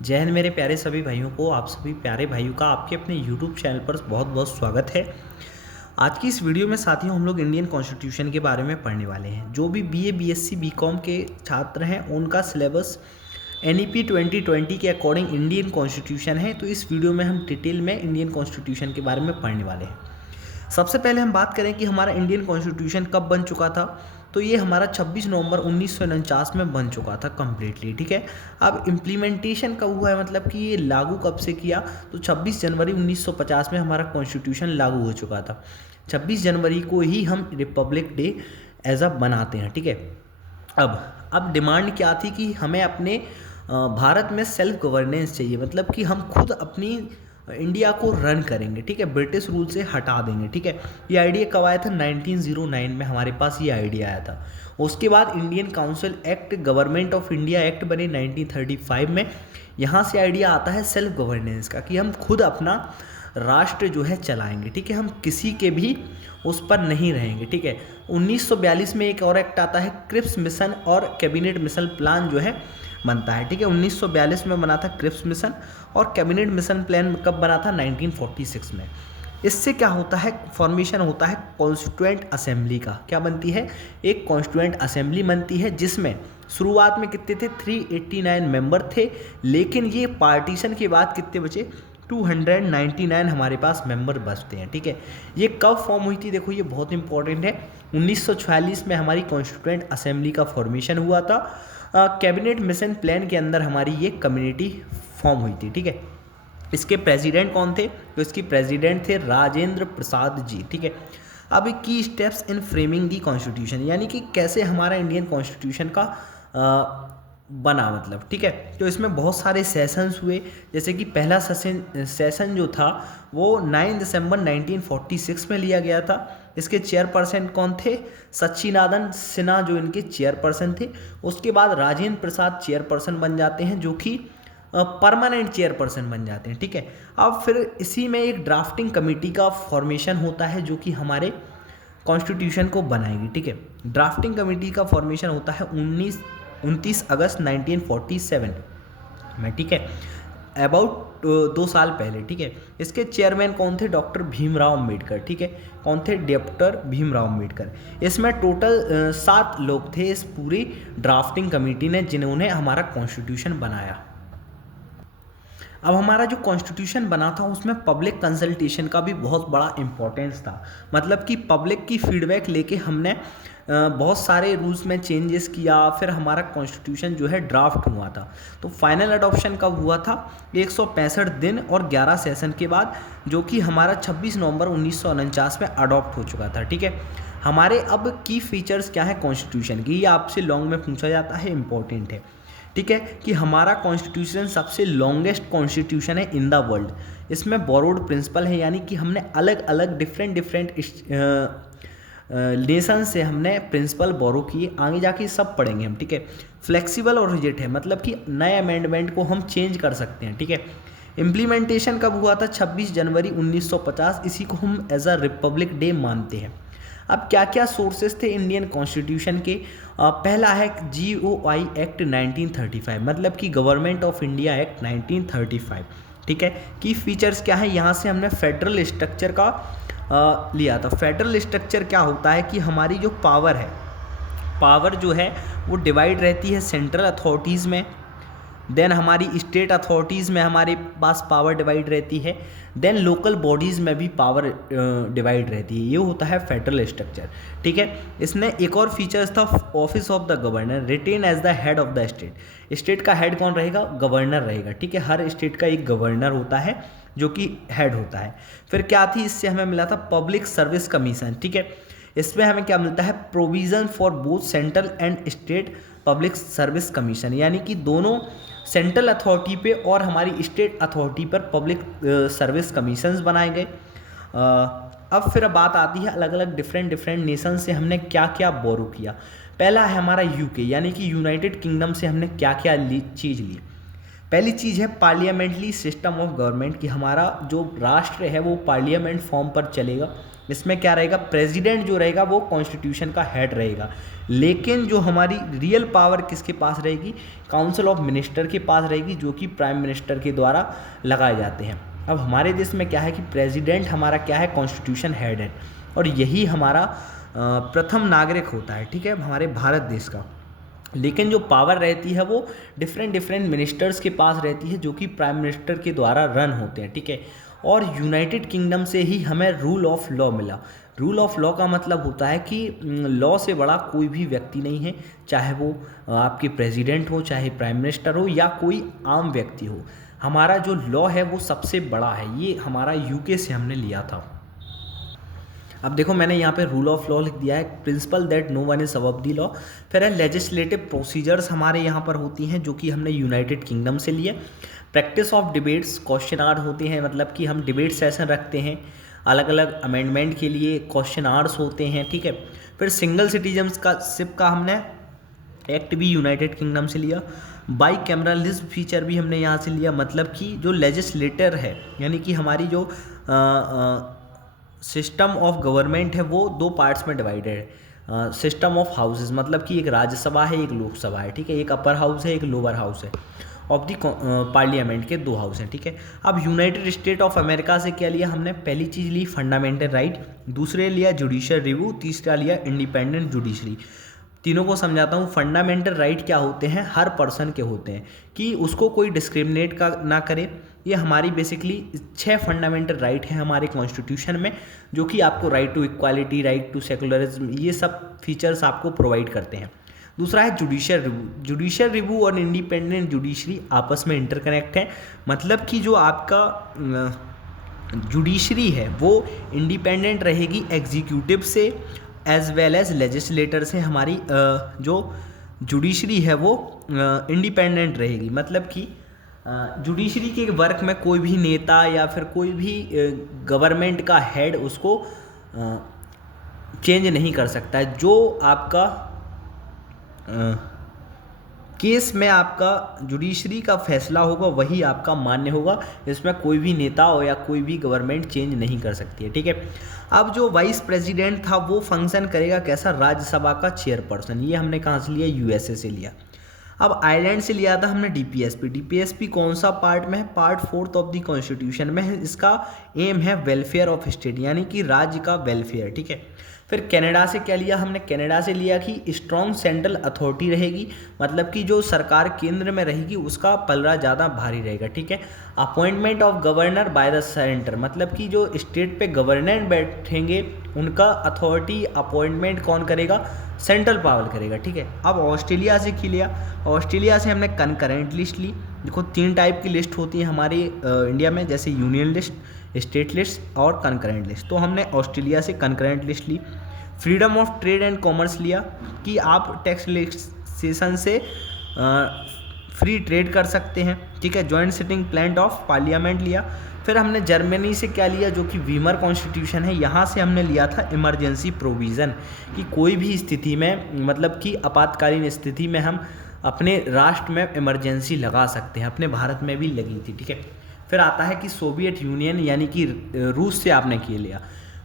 जय हिंद मेरे प्यारे सभी भाइयों को, आप सभी प्यारे भाइयों का आपके अपने YouTube चैनल पर बहुत बहुत स्वागत है। आज की इस वीडियो में साथियों हम लोग इंडियन कॉन्स्टिट्यूशन के बारे में पढ़ने वाले हैं। जो भी बीए, बीएससी, बीकॉम के छात्र हैं उनका सिलेबस NEP 2020 के अकॉर्डिंग इंडियन कॉन्स्टिट्यूशन है। तो इस वीडियो में हम डिटेल में इंडियन कॉन्स्टिट्यूशन के बारे में पढ़ने वाले हैं। सबसे पहले हम बात करें कि हमारा इंडियन कॉन्स्टिट्यूशन कब बन चुका था। तो ये हमारा 26 नवंबर 1949 में बन चुका था कम्प्लीटली। ठीक है, अब इम्प्लीमेंटेशन कब हुआ है, मतलब कि ये लागू कब से किया, तो 26 जनवरी 1950 में हमारा कॉन्स्टिट्यूशन लागू हो चुका था। 26 जनवरी को ही हम रिपब्लिक डे एज अ बनाते हैं। ठीक है, अब डिमांड क्या थी कि हमें अपने भारत में सेल्फ गवर्नेंस चाहिए, मतलब कि हम खुद अपनी इंडिया को रन करेंगे। ठीक है, ब्रिटिश रूल से हटा देंगे। ठीक है, ये आइडिया कब आया था? 1909 में हमारे पास ये आइडिया आया था। उसके बाद Indian council act, government of India act बने 1935 में। यहाँ से आइडिया आता है सेल्फ गवर्नेंस का, कि हम खुद अपना राष्ट्र जो है चलाएंगे। ठीक है, हम किसी के भी उस पर नहीं रहेंगे। ठीक है, 1942 में एक और एक्ट आता है, क्रिप्स मिशन और कैबिनेट मिशन प्लान जो है बनता है। ठीक है, 1942 में बना था क्रिप्स मिशन, और कैबिनेट मिशन प्लान कब बना था? 1946 में। इससे क्या होता है? फॉर्मेशन होता है कॉन्स्टिट्यूएंट असेंबली का। क्या बनती है? एक कॉन्स्टिट्यूएंट असेंबली बनती है, जिसमें शुरुआत में कितने थे? 389 मेंबर थे, लेकिन ये पार्टीशन के बाद कितने बचे? 299 हमारे पास मेंबर बचते हैं। ठीक है, ये कब फॉर्म हुई थी? देखो, ये बहुत इंपॉर्टेंट है। 1946 में हमारी कॉन्स्टिट्यूएंट असेंबली का फॉर्मेशन हुआ था। कैबिनेट मिशन प्लान के अंदर हमारी ये कम्युनिटी फॉर्म हुई थी। ठीक है, इसके प्रेसिडेंट कौन थे? तो इसकी प्रेसिडेंट थे राजेंद्र प्रसाद जी। ठीक है, अब की steps in framing the constitution, यानी कि कैसे हमारा इंडियन कॉन्स्टिट्यूशन का बना, मतलब। ठीक है, तो इसमें बहुत सारे सेशंस हुए। जैसे कि पहला सेशन जो था वो 9 दिसंबर 1946 में लिया गया था। इसके चेयरपर्सन कौन थे? सच्चिदानंद सिन्हा जो इनके चेयरपर्सन थे। उसके बाद राजेंद्र प्रसाद चेयरपर्सन बन जाते हैं, जो कि परमानेंट चेयरपर्सन बन जाते हैं। ठीक है, अब फिर इसी में एक ड्राफ्टिंग कमेटी का फॉर्मेशन होता है, जो कि हमारे कॉन्स्टिट्यूशन को बनाएगी। ठीक है, ड्राफ्टिंग कमेटी का फॉर्मेशन होता है 29 अगस्त 1947 में। ठीक है, अबाउट 2 साल पहले। ठीक है, इसके चेयरमैन कौन थे? डॉक्टर भीमराव अम्बेडकर। ठीक है, कौन थे? डॉक्टर भीमराव अम्बेडकर। इसमें टोटल 7 लोग थे इस पूरी ड्राफ्टिंग कमेटी ने, जिन्होंने हमारा कॉन्स्टिट्यूशन बनाया। अब हमारा जो कॉन्स्टिट्यूशन बना था उसमें पब्लिक कंसल्टेशन का भी बहुत बड़ा इम्पोर्टेंस था, मतलब कि पब्लिक की फीडबैक लेके हमने बहुत सारे रूल्स में चेंजेस किया। फिर हमारा कॉन्स्टिट्यूशन जो है ड्राफ्ट हुआ था। तो फाइनल अडॉप्शन कब हुआ था? 165 दिन और 11 सेशन के बाद, जो कि हमारा 26 नवंबर 1949 में अडॉप्ट हो चुका था। ठीक है, हमारे अब की फीचर्स क्या है कॉन्स्टिट्यूशन की, ये आपसे लॉन्ग में पूछा जाता है, इंपॉर्टेंट है। ठीक है, कि हमारा कॉन्स्टिट्यूशन सबसे लॉन्गेस्ट कॉन्स्टिट्यूशन है इन द वर्ल्ड। इसमें बोरोड प्रिंसिपल है, यानी कि हमने अलग अलग डिफरेंट नेशन से हमने प्रिंसिपल बोरो किए। आगे जाके सब पढ़ेंगे हम। ठीक है, फ्लेक्सिबल और रिजिड है, मतलब कि नए अमेंडमेंट को हम चेंज कर सकते हैं। ठीक है, इम्प्लीमेंटेशन कब हुआ था? 26 जनवरी 1950। इसी को हम एज अ रिपब्लिक डे मानते हैं। अब क्या क्या सोर्सेस थे इंडियन कॉन्स्टिट्यूशन के? पहला है GOI एक्ट 1935, मतलब कि गवर्नमेंट ऑफ इंडिया एक्ट 1935। ठीक है, की फीचर्स क्या है? यहाँ से हमने फेडरल स्ट्रक्चर का लिया था। फेडरल स्ट्रक्चर क्या होता है कि हमारी जो पावर जो है वो डिवाइड रहती है सेंट्रल अथॉरिटीज़ में, देन हमारी स्टेट अथॉरिटीज़ में हमारे पास पावर डिवाइड रहती है, देन लोकल बॉडीज़ में भी पावर डिवाइड रहती है। ये होता है फेडरल स्ट्रक्चर। ठीक है, इसमें एक और फीचर्स था, office of the governor written as the head of the state. State का हेड कौन रहेगा? गवर्नर रहेगा। ठीक है, हर स्टेट का एक गवर्नर होता है जो कि हेड होता है। फिर क्या थी? इससे हमें मिला था पब्लिक सर्विस कमीशन। ठीक है, इसमें हमें क्या मिलता है? Provision for both central and state public service commission, यानी कि दोनों सेंट्रल अथॉरिटी पे और हमारी स्टेट अथॉरिटी पर पब्लिक सर्विस कमीशंस बनाए गए। अब फिर बात आती है अलग अलग डिफरेंट नेशन से हमने क्या क्या बोरो किया। पहला है हमारा UK, यानी कि यूनाइटेड किंगडम से हमने क्या क्या चीज़ ली। पहली चीज़ है पार्लियामेंट्री सिस्टम ऑफ गवर्नमेंट, कि हमारा जो राष्ट्र है वो पार्लियामेंट फॉर्म पर चलेगा। इसमें क्या रहेगा, प्रेसिडेंट जो रहेगा वो कॉन्स्टिट्यूशन का हेड रहेगा, लेकिन जो हमारी रियल पावर किसके पास रहेगी, काउंसिल ऑफ मिनिस्टर के पास रहेगी, जो कि प्राइम मिनिस्टर के द्वारा लगाए जाते हैं। अब हमारे देश में क्या है कि प्रेसिडेंट हमारा क्या है, कॉन्स्टिट्यूशन हेड है, और यही हमारा प्रथम नागरिक होता है, ठीक है, हमारे भारत देश का। लेकिन जो पावर रहती है वो डिफरेंट मिनिस्टर्स के पास रहती है, जो कि प्राइम मिनिस्टर के द्वारा रन होते हैं, ठीक है। और यूनाइटेड किंगडम से ही हमें रूल ऑफ लॉ मिला। रूल ऑफ लॉ का मतलब होता है कि लॉ से बड़ा कोई भी व्यक्ति नहीं है, चाहे वो आपके प्रेसिडेंट हो, चाहे प्राइम मिनिस्टर हो, या कोई आम व्यक्ति हो। हमारा जो लॉ है वो सबसे बड़ा है, ये हमारा यूके से हमने लिया था। अब देखो मैंने यहाँ पे रूल ऑफ लॉ लिख दिया है, principle that no one is above the law. फिर है लेजिस्लेटिव प्रोसीजर्स हमारे यहाँ पर होती हैं, जो कि हमने यूनाइटेड किंगडम से लिए। Practice of debates, question hour होते हैं, मतलब कि हम डिबेट सेशन रखते हैं, अलग अलग अमेंडमेंट के लिए क्वेश्चन आवर्स होते हैं, ठीक है। फिर सिंगल सिटीजनशिप का हमने एक्ट भी यूनाइटेड किंगडम से लिया। बाई कैमरलिज्म फीचर भी हमने यहाँ से लिया, मतलब कि जो लेजिस्लेटर है, यानी कि हमारी जो सिस्टम ऑफ गवर्नमेंट है वो दो पार्ट्स में डिवाइडेड है। सिस्टम ऑफ हाउसेस, मतलब कि एक राज्यसभा है, एक लोकसभा है, ठीक है, एक अपर हाउस है, एक लोअर हाउस है, ऑफ द पार्लियामेंट के दो हाउस हैं, ठीक है। अब यूनाइटेड स्टेट ऑफ अमेरिका से क्या लिया हमने, पहली चीज़ ली फंडामेंटल राइट, दूसरे लिया जुडिशियल रिव्यू, तीसरा लिया इंडिपेंडेंट जुडिशरी। तीनों को समझाता हूँ। फंडामेंटल राइट क्या होते हैं, हर पर्सन के होते हैं, कि उसको कोई डिस्क्रिमिनेट का ना करे। ये हमारी बेसिकली 6 फंडामेंटल राइट हैं हमारे कॉन्स्टिट्यूशन में, जो कि आपको right to equality, right to secularism, ये सब फीचर्स आपको प्रोवाइड करते हैं। दूसरा है जुडिशियल रिव्यू। जुडिशियल रिव्यू और इंडिपेंडेंट जुडिशरी आपस में इंटरकनेक्ट है, मतलब कि जो आपका जुडिशरी है वो इंडिपेंडेंट रहेगी एग्जीक्यूटिव से एज वेल एज लेजिस्लेटर से। हमारी जो जुडिशरी है वो इंडिपेंडेंट रहेगी, मतलब कि जुडिशरी के वर्क में कोई भी नेता या फिर कोई भी गवर्नमेंट का हेड उसको चेंज नहीं कर सकता है। जो आपका केस में आपका जुडिशरी का फैसला होगा वही आपका मान्य होगा, इसमें कोई भी नेता हो या कोई भी गवर्नमेंट चेंज नहीं कर सकती है, ठीक है। अब जो वाइस प्रेसिडेंट था वो फंक्शन करेगा कैसा, राज्यसभा का चेयरपर्सन। ये हमने कहाँ से लिया, यूएसए से लिया। अब आयरलैंड से लिया था हमने डीपीएसपी। डीपीएसपी कौन सा पार्ट में है, पार्ट 4 ऑफ द कॉन्स्टिट्यूशन में है। इसका एम है वेलफेयर ऑफ स्टेट, यानी कि राज्य का वेलफेयर, ठीक है। फिर कनाडा से क्या लिया हमने, कनाडा से लिया कि स्ट्रॉन्ग सेंट्रल अथॉरिटी रहेगी, मतलब कि जो सरकार केंद्र में रहेगी उसका पलड़ा ज़्यादा भारी रहेगा, ठीक है। Appointment of governor by the centre, मतलब कि जो स्टेट पे गवर्नर बैठेंगे उनका अथॉरिटी अपॉइंटमेंट कौन करेगा, सेंट्रल पावर करेगा, ठीक है। अब ऑस्ट्रेलिया से क्या लिया, ऑस्ट्रेलिया से हमने कंकरेंट लिस्ट ली। देखो 3 टाइप की लिस्ट होती है हमारे इंडिया में, जैसे यूनियन लिस्ट, स्टेट लिस्ट और कंकरेंट लिस्ट। तो हमने ऑस्ट्रेलिया से कंकरेंट लिस्ट ली। Freedom of trade and commerce लिया कि आप टैक्स रिलैक्सेशन से फ्री ट्रेड कर सकते हैं, ठीक है। Joint sitting plan of parliament लिया। फिर हमने जर्मनी से क्या लिया, जो कि वीमर कॉन्स्टिट्यूशन है, यहाँ से हमने लिया था इमरजेंसी प्रोविज़न, कि कोई भी स्थिति में, मतलब कि आपातकालीन स्थिति में हम अपने राष्ट्र में इमरजेंसी लगा सकते हैं। अपने भारत में भी लगी थी, ठीक है। फिर आता है कि सोवियत यूनियन यानी कि रूस से आपने क्या लिया,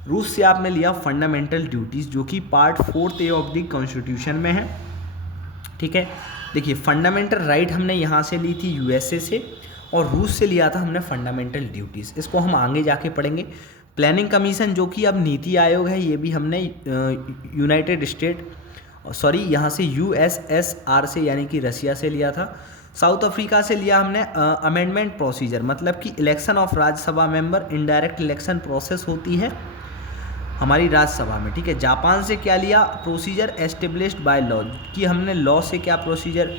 रूस से आपने लिया फंडामेंटल ड्यूटीज़, जो कि पार्ट 4 ऑफ द कॉन्स्टिट्यूशन में है, ठीक है। देखिए फंडामेंटल राइट हमने यहाँ से ली थी यूएसए से, और रूस से लिया था हमने फंडामेंटल ड्यूटीज़। इसको हम आगे जाके पढ़ेंगे। प्लानिंग कमीशन जो कि अब नीति आयोग है, ये भी हमने यूनाइटेड स्टेट यहाँ से यूएसएसआर से यानी कि रसिया से लिया था। साउथ अफ्रीका से लिया हमने अमेंडमेंट प्रोसीजर, मतलब कि election of Rajya Sabha member, indirect election process होती है हमारी राज्यसभा में, ठीक है। जापान से क्या लिया, प्रोसीजर एस्टेब्लिश्ड बाय लॉ, कि हमने लॉ से क्या प्रोसीजर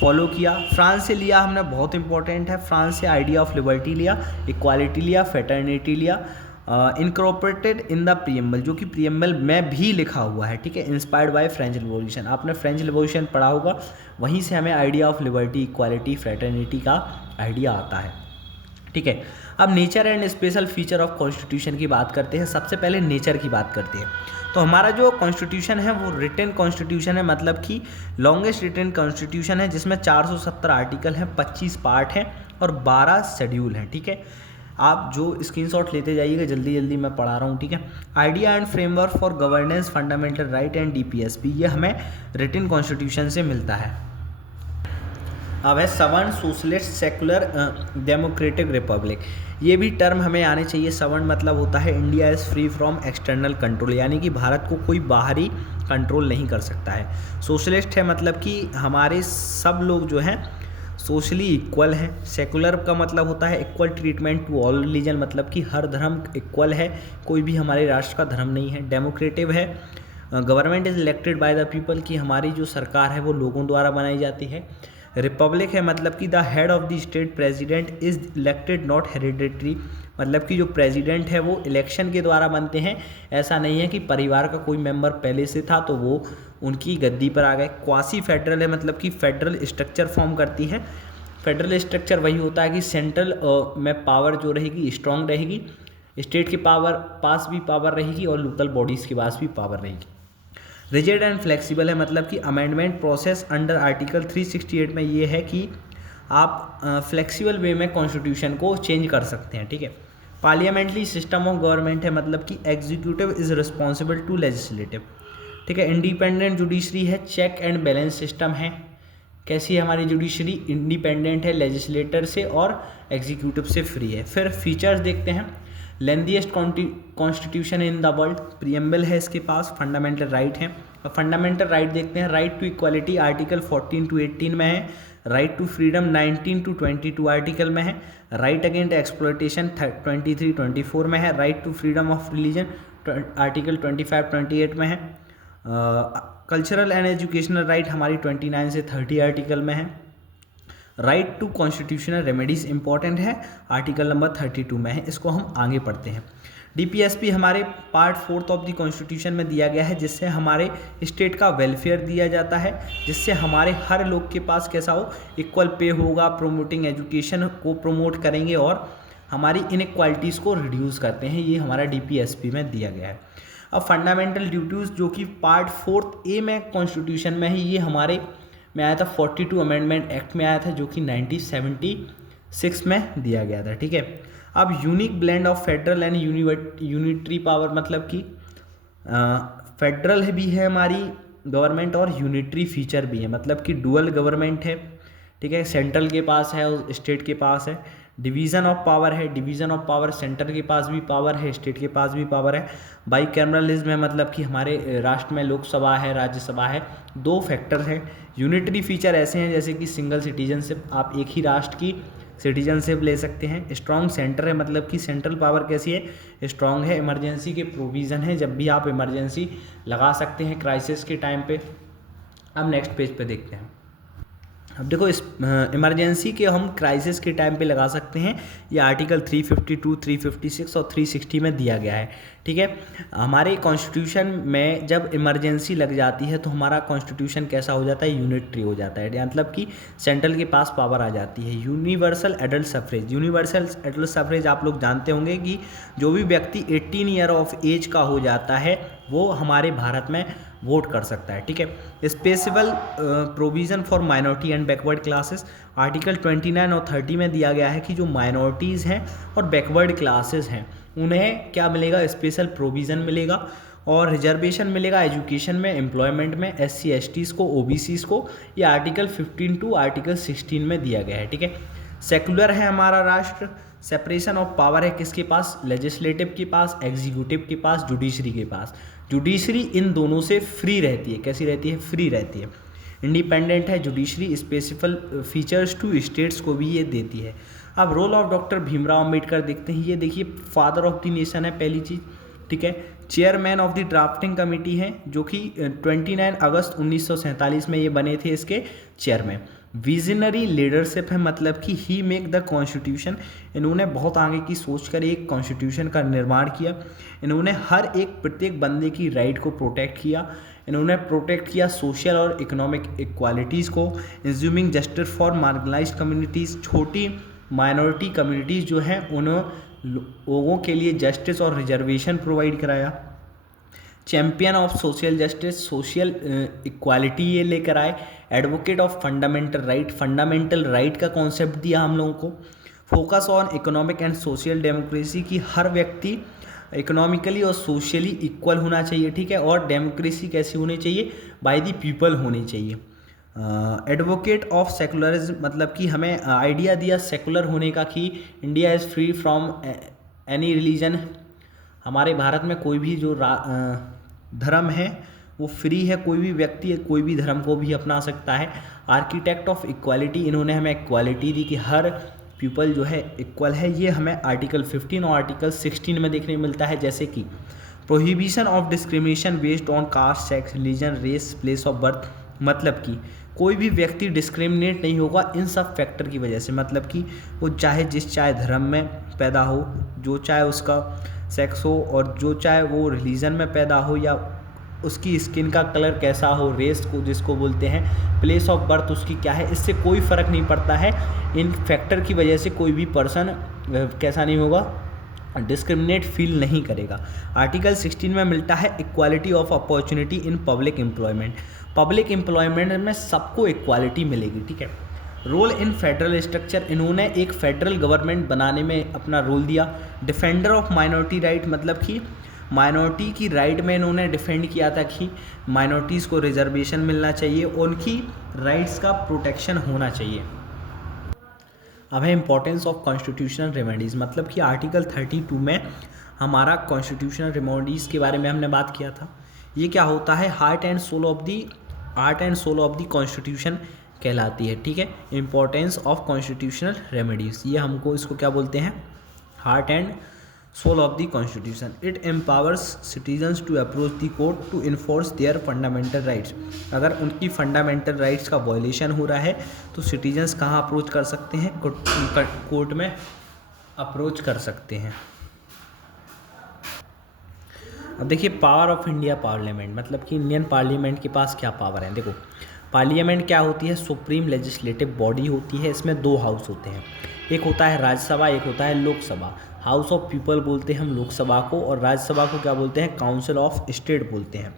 फॉलो किया। फ्रांस से लिया हमने, बहुत इंपॉर्टेंट है, फ्रांस से आइडिया ऑफ लिबर्टी लिया, इक्वालिटी लिया, फेटर्निटी लिया, इनकॉर्पोरेटेड इन द प्रीएम्बल, जो कि प्रीएम्बल में भी लिखा हुआ है, ठीक है। इंस्पायर्ड बाय फ्रेंच रिवॉल्यूशन, आपने फ्रेंच रिवॉल्यूशन पढ़ा होगा, वहीं से हमें idea of liberty, equality, fraternity का आइडिया आता है, ठीक है। अब nature and special feature of constitution की बात करते हैं। सबसे पहले नेचर की बात करते हैं। तो हमारा जो कॉन्स्टिट्यूशन है वो रिटन कॉन्स्टिट्यूशन है, मतलब कि लॉन्गेस्ट रिटन कॉन्स्टिट्यूशन है, जिसमें 470 आर्टिकल हैं, 25 पार्ट हैं और 12 शेड्यूल हैं, ठीक है। आप जो स्क्रीनशॉट लेते जाइएगा, जल्दी जल्दी मैं पढ़ा रहा हूँ, ठीक है। Idea and framework for governance, fundamental right and DPSP, ये हमें रिटन कॉन्स्टिट्यूशन से मिलता है। अब है सवर्ण, सोशलिस्ट, सेकुलर, डेमोक्रेटिक, रिपब्लिक। ये भी टर्म हमें आने चाहिए। सवर्ण मतलब होता है India is free from external control, यानी कि भारत को कोई बाहरी कंट्रोल नहीं कर सकता है। सोशलिस्ट है मतलब कि हमारे सब लोग जो हैं सोशली इक्वल हैं। सेकुलर का मतलब होता है equal treatment to all religion, मतलब कि हर धर्म इक्वल है, कोई भी हमारे राष्ट्र का धर्म नहीं है। डेमोक्रेटिव है, government is elected by the people, कि हमारी जो सरकार है वो लोगों द्वारा बनाई जाती है। रिपब्लिक है मतलब कि the head of the state president is elected not hereditary, मतलब कि जो प्रेसिडेंट है वो इलेक्शन के द्वारा बनते हैं, ऐसा नहीं है कि परिवार का कोई मेंबर पहले से था तो वो उनकी गद्दी पर आ गए। क्वासी फेडरल है मतलब कि फेडरल स्ट्रक्चर फॉर्म करती है। फेडरल स्ट्रक्चर वही होता है कि सेंट्रल में पावर जो रहेगी स्ट्रांग रहेगी, स्टेट के पास भी पावर रहेगी और लोकल बॉडीज़ के पास भी पावर रहेगी। रिजिड एंड फ्लेक्सिबल है मतलब कि अमेंडमेंट प्रोसेस अंडर आर्टिकल 368 में ये है कि आप फ्लेक्सिबल वे में कॉन्स्टिट्यूशन को चेंज कर सकते हैं, ठीक है। पार्लियामेंट्री सिस्टम ऑफ गवर्नमेंट है मतलब कि executive is responsible to legislative, ठीक है। इंडिपेंडेंट जुडिशरी है, चेक एंड बैलेंस सिस्टम है। कैसी है हमारी जुडिशरी? इंडिपेंडेंट है लेजिस्लेटर से और एग्जीक्यूटिव से फ्री है। फिर फीचर्स देखते हैं। Lengthiest constitution in the world, preamble है इसके पास, फंडामेंटल राइट है। अब फंडामेंटल राइट देखते हैं। Right to equality article 14 to 18 में है। Right to freedom 19 to 22 article में है। राइट अगेंस्ट एक्सप्लॉयटेशन 23-24 में है। Right to freedom of religion article 25-28 में है। कल्चरल एंड एजुकेशनल राइट हमारी 29 से 30 आर्टिकल में है। Right to constitutional remedies important है, आर्टिकल नंबर 32 में है। इसको हम आगे पढ़ते हैं। डीपीएसपी हमारे पार्ट 4 ऑफ द कॉन्स्टिट्यूशन में दिया गया है, जिससे हमारे स्टेट का वेलफेयर दिया जाता है, जिससे हमारे हर लोग के पास कैसा हो, इक्वल पे होगा, प्रोमोटिंग एजुकेशन को प्रमोट करेंगे और हमारी इनइक्वालिटीज़ को रिड्यूस करते हैं। ये हमारा डीपीएसपी में दिया गया है। अब फंडामेंटल ड्यूटीज़ जो कि पार्ट 4A में कॉन्स्टिट्यूशन में है, ये हमारे में आया था 42 अमेंडमेंट एक्ट में आया था, जो कि 1976 में दिया गया था, ठीक है। अब unique blend of federal and unitary power, मतलब कि फेडरल भी है हमारी गवर्नमेंट और यूनिटरी फीचर भी है, मतलब कि डुअल गवर्नमेंट है, ठीक है। सेंट्रल के पास है और स्टेट के पास है। डिवीज़न ऑफ पावर है, डिवीज़न ऑफ पावर सेंटर के पास भी पावर है, स्टेट के पास भी पावर है। बाईकैमरलिज्म है मतलब कि हमारे राष्ट्र में लोकसभा है, राज्यसभा है, 2 फैक्टर है। यूनिटरी फीचर ऐसे हैं जैसे कि सिंगल सिटीजनशिप, आप एक ही राष्ट्र की सिटीजनशिप ले सकते हैं। स्ट्रॉन्ग सेंटर है मतलब कि सेंट्रल पावर कैसी है, स्ट्रॉन्ग है। इमरजेंसी के प्रोविज़न है, जब भी आप इमरजेंसी लगा सकते हैं क्राइसिस के टाइम पे। अब नेक्स्ट पेज पे देखते हैं। अब देखो इस इमरजेंसी के हम क्राइसिस के टाइम पे लगा सकते हैं, ये आर्टिकल 352, 356 और 360 में दिया गया है, ठीक है। हमारे कॉन्स्टिट्यूशन में जब इमरजेंसी लग जाती है तो हमारा कॉन्स्टिट्यूशन कैसा हो जाता है, यूनिटरी हो जाता है, मतलब कि सेंट्रल के पास पावर आ जाती है। Universal adult suffrage, universal adult suffrage आप लोग जानते होंगे कि जो भी व्यक्ति 18 ईयर ऑफ एज का हो जाता है वो हमारे भारत में वोट कर सकता है, ठीक है। Specific provision for minority and backward classes, article 29 और 30 में दिया गया है कि जो माइनॉरिटीज़ हैं और बैकवर्ड क्लासेस हैं उन्हें क्या मिलेगा, स्पेशल प्रोविज़न मिलेगा और रिजर्वेशन मिलेगा एजुकेशन में, एम्प्लॉयमेंट में, SC STs को, OBCs को। ये आर्टिकल 15 to आर्टिकल 16 में दिया गया है, ठीक है। सेकुलर है हमारा राष्ट्र। सेपरेशन ऑफ पावर है किसके पास, लेजिस्लेटिव के पास, एग्जीक्यूटिव के पास, जुडिशरी के पास। जुडिशरी इन दोनों से फ्री रहती है, कैसी रहती है, फ्री रहती है। इंडिपेंडेंट है judiciary, specific features to states को भी ये देती है। अब role of doctor Bhimrao Ambedkar देखते हैं। ये देखिए फादर ऑफ द नेशन है पहली चीज़, ठीक है। Chairman of the drafting committee हैं जो कि 29 अगस्त 1947 में ये बने थे इसके चेयरमैन। विजनरी लीडरशिप है मतलब कि ही मेक द कॉन्स्टिट्यूशन, इन्होंने बहुत आगे की सोच कर एक कॉन्स्टिट्यूशन का निर्माण किया। इन्होंने हर एक प्रत्येक बंदे की राइट को प्रोटेक्ट किया। इन्होंने प्रोटेक्ट किया सोशल और इकोनॉमिक इक्वालिटीज़ को, इंज्यूमिंग जस्टिस फॉर मार्जिनलाइज्ड कम्युनिटीज़, छोटी माइनॉरिटी कम्युनिटीज़ जो हैं उन लोगों के लिए जस्टिस और रिजर्वेशन प्रोवाइड कराया। Champion of social justice, social equality ये लेकर आए। Advocate of fundamental right, fundamental right का कॉन्सेप्ट दिया हम लोगों को। Focus on economic and social democracy की हर व्यक्ति इकोनॉमिकली और सोशली इक्वल होना चाहिए, ठीक है। और डेमोक्रेसी कैसी होनी चाहिए, बाय द पीपल होनी चाहिए। एडवोकेट ऑफ सेकुलरिज्म मतलब कि हमें आइडिया दिया सेकुलर होने का कि India is free from any religion, हमारे भारत में कोई भी जो धर्म है वो फ्री है, कोई भी व्यक्ति कोई भी धर्म को भी अपना सकता है। आर्किटेक्ट ऑफ इक्वालिटी, इन्होंने हमें इक्वालिटी दी कि हर पीपल जो है इक्वल है, ये हमें आर्टिकल 15 और आर्टिकल 16 में देखने को मिलता है। जैसे कि prohibition of discrimination based on caste, sex, religion, race, place of birth, मतलब कि कोई भी व्यक्ति डिस्क्रिमिनेट नहीं होगा इन सब फैक्टर की वजह से, मतलब कि वो चाहे धर्म में पैदा हो, जो चाहे उसका सेक्स हो, और जो चाहे वो रिलीजन में पैदा हो, या उसकी स्किन का कलर कैसा हो, रेस को जिसको बोलते हैं, प्लेस ऑफ बर्थ उसकी क्या है, इससे कोई फ़र्क नहीं पड़ता है। इन फैक्टर की वजह से कोई भी पर्सन कैसा नहीं होगा, डिस्क्रिमिनेट फील नहीं करेगा। आर्टिकल 16 में मिलता है equality of opportunity in public employment, public employment में सबको इक्वालिटी मिलेगी, ठीक है। रोल इन फेडरल स्ट्रक्चर, इन्होंने एक फेडरल गवर्नमेंट बनाने में अपना रोल दिया। डिफेंडर ऑफ माइनॉरिटी राइट, मतलब कि माइनॉरिटी की राइट में इन्होंने डिफेंड किया था कि माइनॉरिटीज़ को रिजर्वेशन मिलना चाहिए, उनकी राइट्स का प्रोटेक्शन होना चाहिए। अब है इम्पोर्टेंस ऑफ कॉन्स्टिट्यूशनल रेमेडीज़, मतलब कि आर्टिकल 32 में हमारा कॉन्स्टिट्यूशनल रेमेडीज़ के बारे में हमने बात किया था। ये क्या होता है, heart and soul of the constitution कहलाती है, ठीक है। इम्पोर्टेंस ऑफ कॉन्स्टिट्यूशनल रेमेडीज़, ये हमको इसको क्या बोलते हैं, heart and soul of the constitution. It empowers citizens to approach the court to enforce their fundamental rights, अगर उनकी फंडामेंटल राइट्स का वायलेशन हो रहा है तो सिटीजन्स कहाँ अप्रोच कर सकते हैं, कोर्ट में अप्रोच कर सकते हैं। अब देखिए पावर ऑफ इंडिया पार्लियामेंट, मतलब कि इंडियन पार्लियामेंट के पास क्या पावर है। देखो पार्लियामेंट क्या होती है, सुप्रीम लेजिस्लेटिव बॉडी होती है, इसमें दो हाउस होते हैं, एक होता है राज्यसभा, एक होता है लोकसभा। हाउस ऑफ पीपल बोलते हैं हम लोकसभा को, और राज्यसभा को क्या बोलते हैं, काउंसिल ऑफ स्टेट बोलते हैं।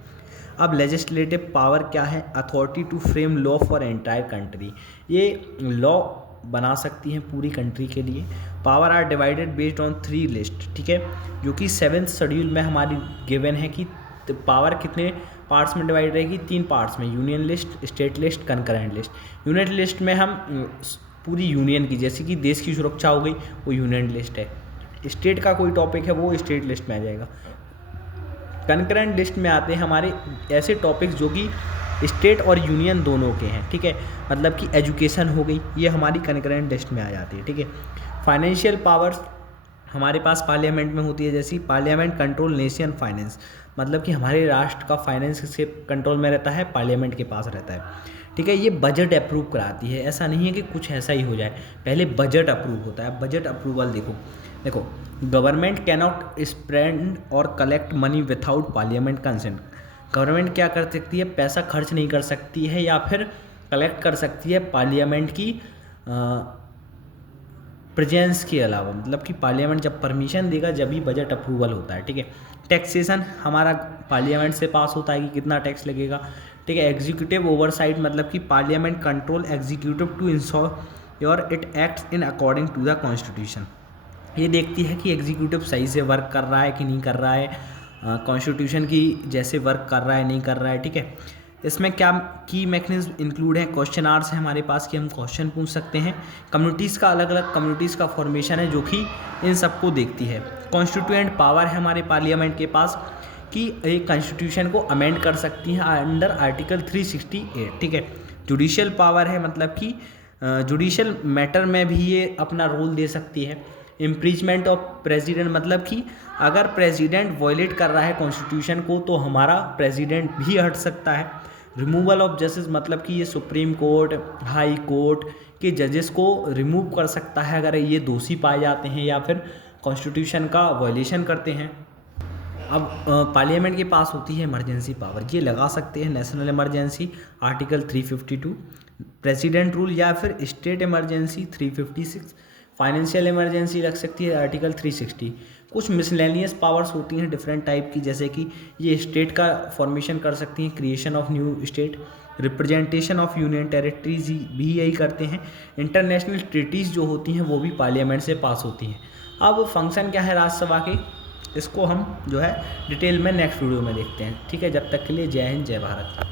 अब लेजिस्लेटिव पावर क्या है, authority to frame law for entire country, ये लॉ बना सकती हैं पूरी कंट्री के लिए। Power are divided based on 3 list, ठीक है, जो कि 7th शेड्यूल में हमारी गिवन है कि पावर कितने पार्ट्स में डिवाइड रहेगी, 3 पार्ट्स में, union list, state list, concurrent list. Union list में हम पूरी यूनियन की, जैसे कि देश की सुरक्षा हो गई, वो यूनियन लिस्ट है। स्टेट का कोई टॉपिक है वो स्टेट लिस्ट में आ जाएगा। कंकरेंट लिस्ट में आते हैं हमारे ऐसे टॉपिक्स जो कि स्टेट और यूनियन दोनों के हैं, ठीक है, मतलब कि एजुकेशन हो गई, ये हमारी कंकरेंट लिस्ट में आ जाती है, ठीक है। फाइनेंशियल पावर्स हमारे पास पार्लियामेंट में होती है, जैसी पार्लियामेंट कंट्रोल नेशन फाइनेंस, मतलब कि हमारे राष्ट्र का फाइनेंस किसके कंट्रोल में रहता है, पार्लियामेंट के पास रहता है, ठीक है। ये बजट अप्रूव कराती है, ऐसा नहीं है कि कुछ ऐसा ही हो जाए, पहले बजट अप्रूव होता है। बजट अप्रूवल देखो गवर्नमेंट कैनॉट स्पेंड और collect money without parliament consent, government क्या कर सकती है, पैसा खर्च नहीं कर सकती है या फिर कलेक्ट कर सकती है पार्लियामेंट की प्रेजेंस के अलावा, मतलब कि पार्लियामेंट जब परमिशन देगा जब ही बजट अप्रूवल होता है, ठीक है। टैक्सेशन हमारा पार्लियामेंट से पास होता है कि कितना टैक्स लगेगा, ठीक है। एग्जीक्यूटिव ओवरसाइट, मतलब कि parliament control executive to ensure it acts in according to the constitution, ये देखती है कि एग्जीक्यूटिव सही से वर्क कर रहा है कि नहीं कर रहा है, कॉन्स्टिट्यूशन की जैसे वर्क कर रहा है नहीं कर रहा है, ठीक है। इसमें क्या की मैकेनिज्म इंक्लूड है, क्वेश्चन आवर्स है हमारे पास कि हम क्वेश्चन पूछ सकते हैं। कम्युनिटीज़ का अलग अलग कम्युनिटीज़ का फॉर्मेशन है जो कि इन सबको देखती है। कॉन्स्टिट्यूएंट पावर है हमारे पार्लियामेंट के पास कि एक कॉन्स्टिट्यूशन को अमेंड कर सकती है अंडर आर्टिकल 368, ठीक है। जुडिशियल पावर है, मतलब कि जुडिशियल मैटर में भी ये अपना रोल दे सकती है। इम्पीचमेंट ऑफ प्रेसिडेंट, मतलब कि अगर प्रेसिडेंट वॉयलेट कर रहा है कॉन्स्टिट्यूशन को तो हमारा प्रेसिडेंट भी हट सकता है। रिमूवल ऑफ जजेस, मतलब कि ये सुप्रीम कोर्ट, हाई कोर्ट के जजेस को रिमूव कर सकता है अगर ये दोषी पाए जाते हैं या फिर कॉन्स्टिट्यूशन का वॉयलेशन करते हैं। अब पार्लियामेंट के पास होती है इमरजेंसी पावर, ये लगा सकते हैं national emergency article 352, president rule या फिर स्टेट इमरजेंसी 356, फाइनेंशियल इमरजेंसी रख सकती है आर्टिकल 360। कुछ मिसलेनियस पावर्स होती हैं डिफरेंट टाइप की, जैसे कि ये स्टेट का फॉर्मेशन कर सकती हैं, creation of new state, representation of union territories भी यही करते हैं। इंटरनेशनल ट्रीटीज़ जो होती हैं वो भी पार्लियामेंट से पास होती हैं। अब फंक्शन क्या है राज्यसभा के, इसको हम जो है डिटेल में नेक्स्ट वीडियो में देखते हैं। ठीक है, जब तक के लिए जय हिंद, जय भारत।